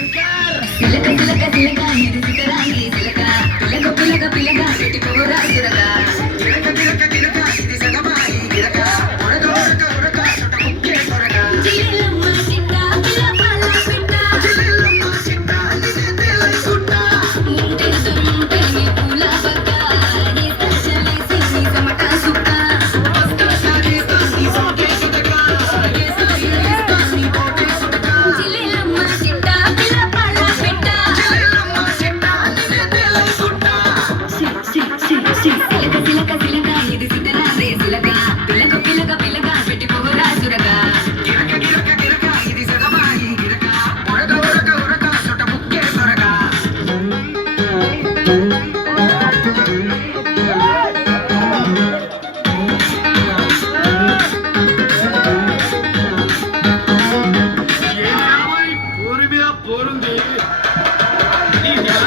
సిలక సిలక సిలక ఇది సికరాంగి సిలక పిలక పిలక పిలక పెట్టుకోరా సురక గిరక గిరక గిరక ఇది సగమాయి గిరక ఉరక ఉరక ఉరక సుట ముక్కే కొరక జిల్లమ్మ సిట్ట పిల్ల పాల పిట్ట జిల్లమ్మ సిట్ట నిదే తెలై సుట్ట ముంటే సుంటే నీ పూల బక్క నీ తచ్చలేసి నీ సమట సుక్క మస్త సాగిస్తా నీ సోకే సుటక ఏ సాగిస్తా నీ పోటే సుటక జిల్లమ్మ సిట్ట పిల్ల పాల పిట్ట జిల్లమ్మ సిట్ట నిదే తెలై సుట్ట సిలక సిలక సిలక ఇది సితరారే సిలక పిలక పిలక పిలక పెట్టుకోరా సురక గిరక గిరక గిరక ఇది సగమాయి గిరక ఉరక ఉరక ఉరక సుట ముక్కే కొరక పోరు మీద పోరుంది అది ఇదిగా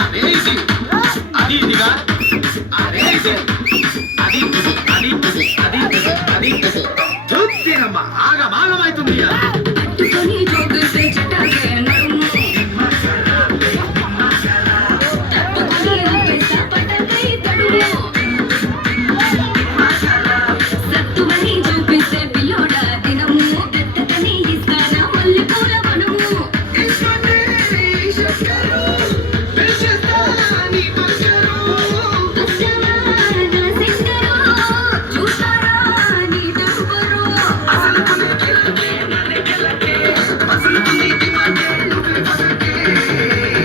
అదే ఇది అది ఇదిగా అదే ఇది అది అది అది అది చూస్తేనమ్మా ఆగమాగమైతుంది